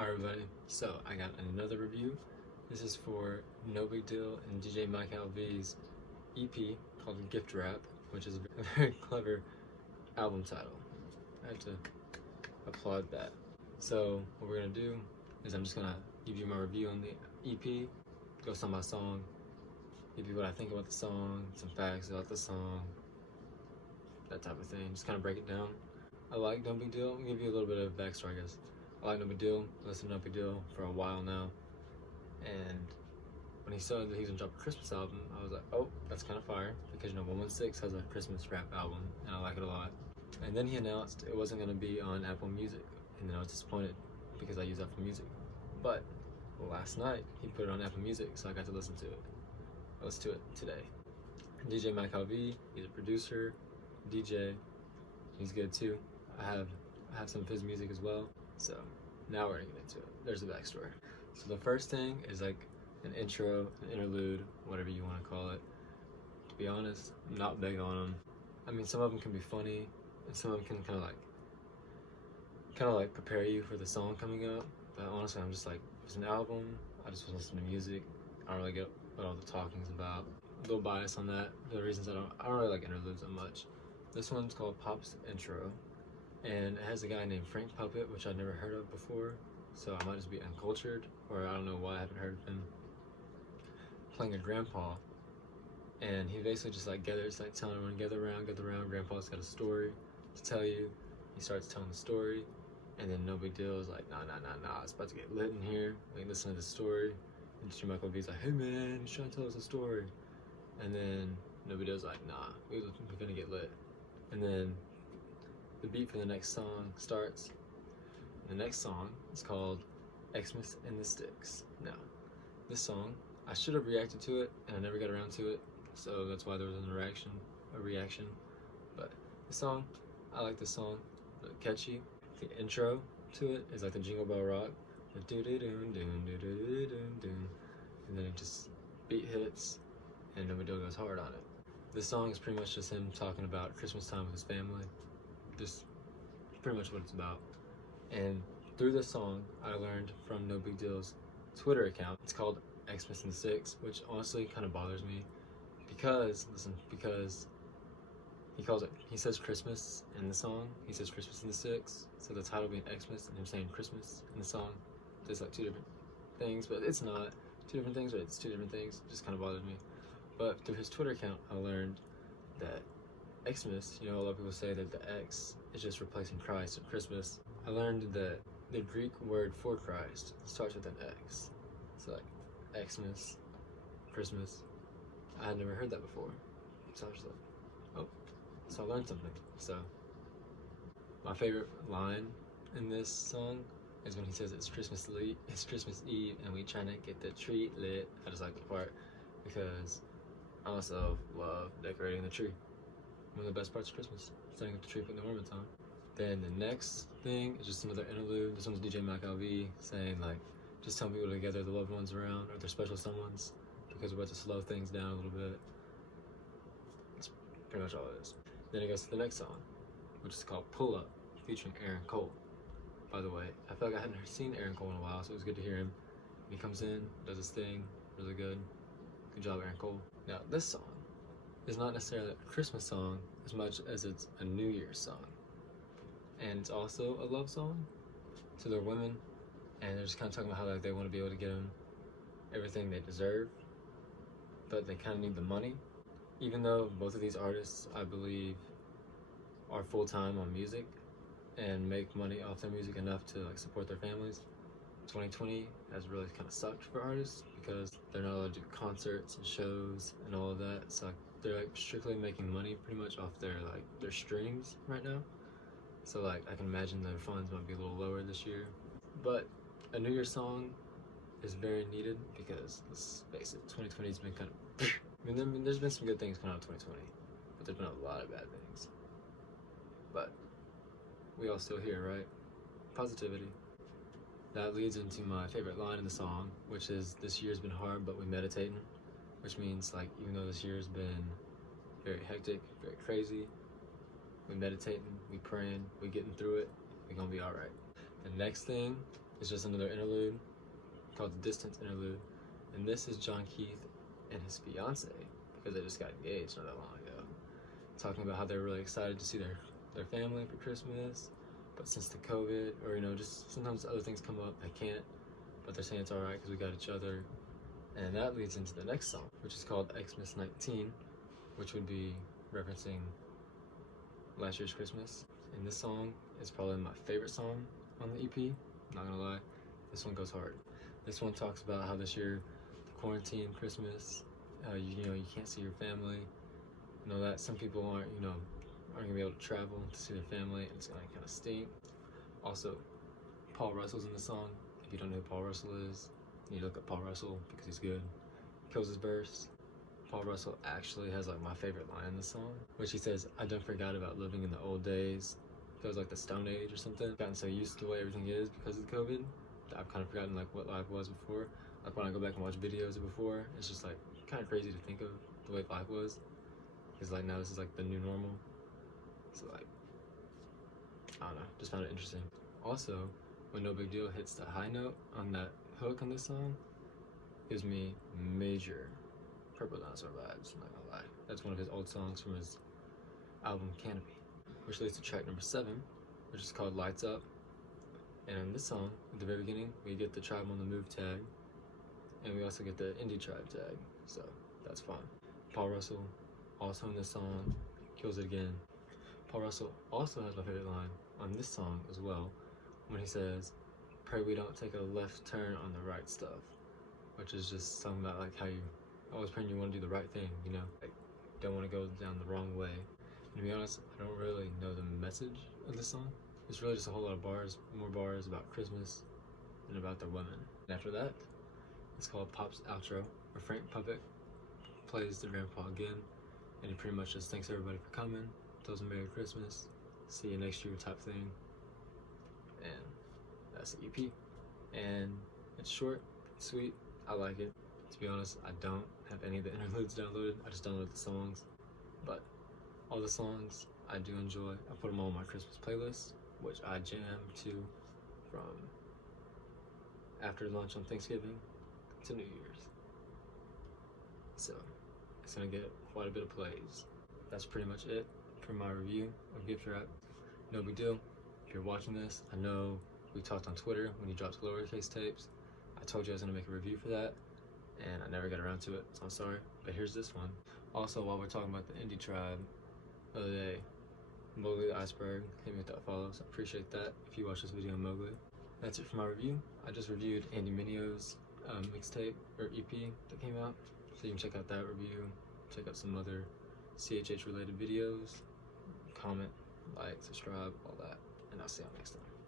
Alright everybody, so I got another review. This is for No Big Deal and DJ Mykael V's EP called Gift Wrap, which is a very clever album title. I have to applaud that. So what we're gonna do is I'm just gonna give you my review on the EP, go song by song, give you what I think about the song, some facts about the song, that type of thing, just kind of break it down. I like No Big Deal. I'll give you a little bit of backstory, I guess. I like No Big Deal, listened to No Big Deal for a while now, and when he said that he was gonna drop a Christmas album, I was like, oh, that's kind of fire, because 116 has a Christmas rap album, and I like it a lot. And then he announced it wasn't gonna be on Apple Music, and then I was disappointed, because I use Apple Music. But last night, he put it on Apple Music, so I got to listen to it. I listened to it today. DJ Mykael V, he's a producer, DJ, he's good too. I have some of his music as well. So now we're gonna get into it. There's the backstory. So the first thing is like an intro, an interlude, whatever you want to call it. To be honest, I'm not big on them. I mean, some of them can be funny, and some of them can kind of like prepare you for the song coming up. But honestly, I'm just like, it's an album. I just want to listen to music. I don't really get what all the talking's about. A little bias on that. The reasons I don't really like interludes that much. This one's called Pop's Intro, and it has a guy named Frank Puppet, which I'd never heard of before, so I might just be uncultured, or I don't know why I haven't heard of him, playing a grandpa. And he basically just like telling everyone, gather around, grandpa's got a story to tell you. He starts telling the story, and then No Big Deal is like, nah, it's about to get lit in here, like listen to the story. And DJ Mykael V's like, hey man, he's trying to tell us a story. And then No Big Deal's like, nah, we're gonna get lit. And then the beat for the next song starts. The next song is called Xmas in the Sticks. Now, this song, I should have reacted to it, and I never got around to it, so that's why there was a reaction. But the song, I like this song, it's catchy. The intro to it is like the Jingle Bell Rock, the do-do-doon, doon, and then it just beat hits, and No Big Deal goes hard on it. This song is pretty much just him talking about Christmas time with his family. Just pretty much what it's about. And through this song, I learned from No Big Deal's Twitter account. It's called Xmas in the Sticks, which honestly kind of bothers me because he says Christmas in the song. He says Christmas in the Sticks, so the title being Xmas and him saying Christmas in the song. There's like two different things, but it's not two different things, but it's two different things. It just kind of bothers me. But through his Twitter account, I learned that Xmas, a lot of people say that the X is just replacing Christ at Christmas. I learned that the Greek word for Christ starts with an X. So like Xmas, Christmas. I had never heard that before. So I was like, oh, so I learned something. So my favorite line in this song is when he says it's Christmas Eve and we trying to get the tree lit. I just like the part because I myself love decorating the tree. One of the best parts of Christmas, setting up the tree, putting the ornaments on. Then the next thing is just another interlude. This one's DJ Mykael V saying like, just telling people to gather the loved ones around or their special someones because we're about to slow things down a little bit. That's pretty much all it is. Then it goes to the next song, which is called Pull Up, featuring Aaron Cole. By the way, I feel like I hadn't seen Aaron Cole in a while, so it was good to hear him. He comes in, does his thing, really good. Good job, Aaron Cole. Now, this song is not necessarily a Christmas song as much as it's a New Year's song. And it's also a love song to their women, and they're just kind of talking about how like they want to be able to get them everything they deserve, but they kind of need the money. Even though both of these artists, I believe, are full-time on music and make money off their music enough to like support their families, 2020 has really kind of sucked for artists because they're not allowed to do concerts and shows and all of that. So they're like strictly making money pretty much off their streams right now. So like I can imagine their funds might be a little lower this year. But a New Year's song is very needed because let's face it, 2020's been kind of I mean there's been some good things coming out of 2020, but there's been a lot of bad things. But we all still here, right? Positivity. That leads into my favorite line in the song, which is, this year's been hard, but we meditating. Which means, like, even though this year's been very hectic, very crazy, we meditating, we praying, we getting through it, we gonna be alright. The next thing is just another interlude called the Distance Interlude. And this is John Keith and his fiance, because they just got engaged not that long ago, talking about how they're really excited to see their family for Christmas, but since the COVID, or just sometimes other things come up, they can't, but they're saying it's alright because we got each other. And that leads into the next song, which is called Xmas 19, which would be referencing last year's Christmas. And this song is probably my favorite song on the EP, not gonna lie. This one goes hard. This one talks about how this year, quarantine, Christmas, you can't see your family, that some people aren't gonna be able to travel to see their family, and it's gonna kind of stink. Also, Paul Russell's in the song. If you don't know who Paul Russell is, you need to look up Paul Russell because he's good. Kills his verse. Paul Russell actually has like my favorite line in the song, which he says, "I done forgot about living in the old days." Feels like the Stone Age or something. Gotten so used to the way everything is because of COVID that I've kind of forgotten like what life was before. Like when I go back and watch videos of before, it's just like kind of crazy to think of the way life was. Because like now this is like the new normal. So like, I don't know, just found it interesting. Also, when No Big Deal hits the high note on that hook on this song, gives me major Purple Dinosaur vibes, I'm not gonna lie. That's one of his old songs from his album Canopy, which leads to track number 7, which is called Lights Up. And in this song, at the very beginning, we get the Tribe on the Move tag, and we also get the Indie Tribe tag, so that's fun. Paul Russell, also in this song, kills it again. Paul Russell also has my favorite line on this song as well, when he says, "Pray we don't take a left turn on the right stuff," which is just something about like how you always praying you want to do the right thing, like don't want to go down the wrong way. And to be honest, I don't really know the message of this song. It's really just a whole lot of bars, more bars about Christmas and about their women. And after that, it's called Pop's Outro, where Frank Puppet plays the grandpa again, and he pretty much just thanks everybody for coming, tells them Merry Christmas, see you next year type thing. And that's the EP. And it's short, sweet, I like it. To be honest, I don't have any of the interludes downloaded, I just downloaded the songs. But all the songs I do enjoy. I put them all on my Christmas playlist, which I jam to from after lunch on Thanksgiving to New Year's. So it's gonna get quite a bit of plays. That's pretty much it for my review of Gift Wrap. No big deal. If you're watching this, I know we talked on Twitter when you dropped lowercase tapes. I told you I was gonna make a review for that, and I never got around to it, so I'm sorry. But here's this one. Also, while we're talking about the Indie Tribe, the other day, Mowgli the Iceberg hit me with that follow, so I appreciate that if you watch this video on Mowgli. That's it for my review. I just reviewed Andy Mineo's mixtape, or EP, that came out, so you can check out that review, check out some other CHH related videos, comment, like, subscribe, all that, and I'll see y'all next time.